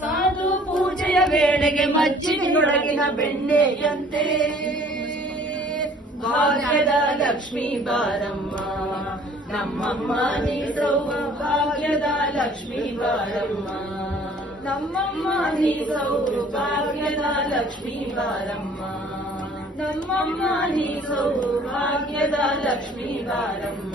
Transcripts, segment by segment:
ಸಾಧು ಪೂಜೆಯ ವೇಳೆಗೆ ಮಜ್ಜಿಗೆಯೊಳಗಿನ ಬೆಣ್ಣೆಯಂತೆ ಭಾಗ್ಯದ ಲಕ್ಷ್ಮೀ ಬಾರಮ್ಮ ನಮ್ಮಮ್ಮ ನೀ ಸೌಭಾಗ್ಯದ ಲಕ್ಷ್ಮೀ ಬಾರಮ್ಮ ನಮ್ಮಮ್ಮ ನೀ ಸೌಭಾಗ್ಯದ ಲಕ್ಷ್ಮೀ ಬಾರಮ್ಮ ನಮ್ಮಮ್ಮ ನೀ ಸೌಭಾಗ್ಯದ ಲಕ್ಷ್ಮೀ ಬಾರಮ್ಮ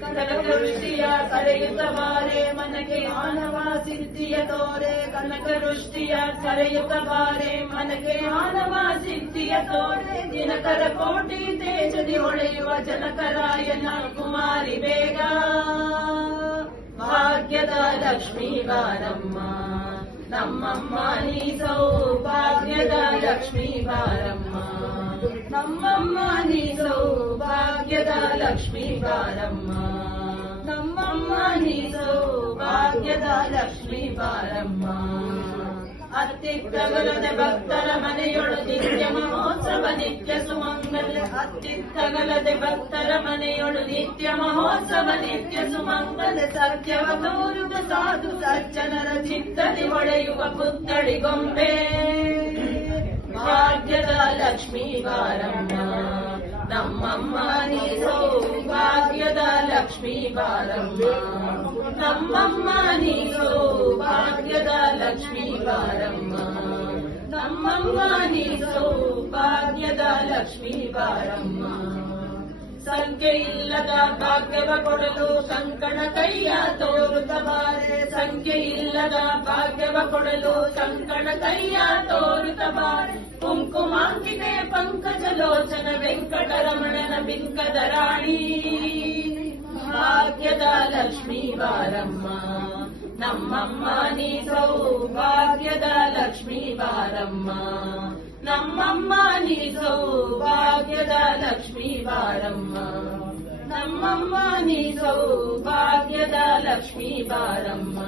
ಕನಕವೃಷ್ಟಿಯ ಕರೆಯುತ್ತ ಬಾರೆ ಮನಗೆ ಮಾನವ ಸಿದ್ಧಿಯ ತೋರೆ ಕನಕವೃಷ್ಟಿಯ ಕರೆಯುತ್ತ ಬಾರೆ ಮನಗೆ ಮಾನವ ಸಿದ್ಧಿಯ ತೋರೆ ದಿನಕರ ಕೋಟಿ ತೇಜದಿ ಹೊಳೆಯುವ ಜನಕರಾಯನ ಕುಮಾರಿ ಬೇಗ ಭಾಗ್ಯದ ಲಕ್ಷ್ಮೀ ಬಾರಮ್ಮ ನಮ್ಮಮ್ಮ ನೀ ಸೌಭಾಗ್ಯದ ಲಕ್ಷ್ಮೀ ಬಾರಮ್ಮ ನಮ್ಮಮ್ಮ ನೀ ಸೌಭಾಗ್ಯದ ಲಕ್ಷ್ಮೀ ಬಾರಮ್ಮ ನಮ್ಮಮ್ಮ ನೀ ಸೌಭಾಗ್ಯದ ಲಕ್ಷ್ಮೀ ಬಾರಮ್ಮ ಅತ್ತಿತ್ತಗಲದೆ ಭಕ್ತರ ಮನೆಯೊಳು ನಿತ್ಯ ಮಹೋತ್ಸವ ನಿತ್ಯ ಸುಮಂಗಲ ಅತ್ತಿತ್ತಗಲದೆ ಭಕ್ತರ ಮನೆಯೊಳು ನಿತ್ಯ ಮಹೋತ್ಸವ ನಿತ್ಯ ಸುಮಂಗಲ ಸತ್ಯವ ತೋರುವ ಸಾಧು ಸಜ್ಜನರ ಚಿತ್ತದಿ ಹೊಳೆಯುವ ಪುತ್ಥಳಿ ಗೊಂಬೆ ಭಾಗ್ಯದ ಲಕ್ಷ್ಮೀ ಬಾರಮ್ಮ ನಮ್ಮಮ್ಮ ನೀ ಸೌಭಾಗ್ಯದ ಲಕ್ಷ್ಮೀ ಬಾರಮ್ಮ ನಮ್ಮಮ್ಮ ನೀ ಸೌಭಾಗ್ಯದ ಲಕ್ಷ್ಮೀ ಬಾರಮ್ಮ ನಮ್ಮಮ್ಮ ನೀ ಸೌಭಾಗ್ಯದ ಲಕ್ಷ್ಮೀ ಬಾರಮ್ಮ ಸಂಖ್ಯೆ ಇಲ್ಲದ ಭಾಗ್ಯವ ಕೊಡಲು ಕಂಕಣ ಕೈಯ ತೋರುತ್ತ ಬಾರೆ ಸಂಖ್ಯೆ ಇಲ್ಲದ ಭಾಗ್ಯವ ಕೊಡಲು ಕಂಕಣ ಕೈಯ ತೋರುತ್ತ ಬಾರೆ ಕುಂಕುಮಾಂಕಿತೆ ಪಂಕಜಲೋಚನ ವೆಂಕಟರಮಣನ ಬಿಂಕದ ರಾಣಿ ಭಾಗ್ಯದ ಲಕ್ಷ್ಮೀ ಬಾರಮ್ಮ ನಮ್ಮಮ್ಮ ನೀ ಸೌಭಾಗ್ಯದ ಲಕ್ಷ್ಮೀ ಬಾರಮ್ಮ ನಮ್ಮಮ್ಮ ನೀ ಸೌಭಾಗ್ಯದ ಲಕ್ಷ್ಮೀ ಬಾರಮ್ಮ ನಮ್ಮಮ್ಮ ನೀ ಸೌಭಾಗ್ಯದ ಲಕ್ಷ್ಮೀ ಬಾರಮ್ಮ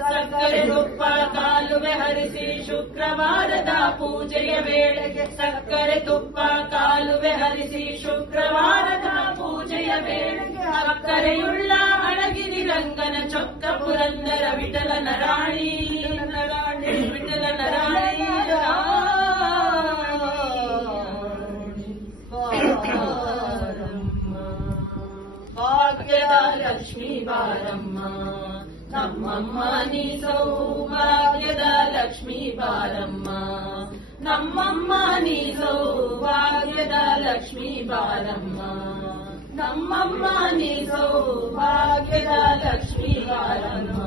ಸಕ್ಕರೆ ತುಪ್ಪ ಕಾಲುವೆ ಹರಿಸಿ ಶುಕ್ರವಾರದ ಪೂಜೆಯ ವೇಳೆಗೆ ಸಕ್ಕರೆ ತುಪ್ಪ ಕಾಲುವೆ ಹರಿಸಿ ಶುಕ್ರವಾರದ ಪೂಜೆಯ ವೇಳೆಗೆ ಅಕ್ಕರೆಯುಳ್ಳ ಅಳಗಿರಿ ರಂಗನ ಚೊಕ್ಕ ಪುರಂದರ ವಿಠಲನ ರಾಣಿ ವಿಠಲನ ರಾಣಿ ಭಾಗ್ಯದ ಲಕ್ಷ್ಮೀ ಬಾರಮ್ಮ ನಮ್ಮಮ್ಮ ನೀ ಸೌಭಾಗ್ಯದ ಲಕ್ಷ್ಮೀ ಬಾರಮ್ಮ ನಮ್ಮಮ್ಮ ನೀ ಸೌಭಾಗ್ಯದ ಲಕ್ಷ್ಮೀ ಬಾರಮ್ಮ ನಮ್ಮಮ್ಮ ನೀ ಸೌಭಾಗ್ಯದ ಲಕ್ಷ್ಮೀ ಬಾರಮ್ಮ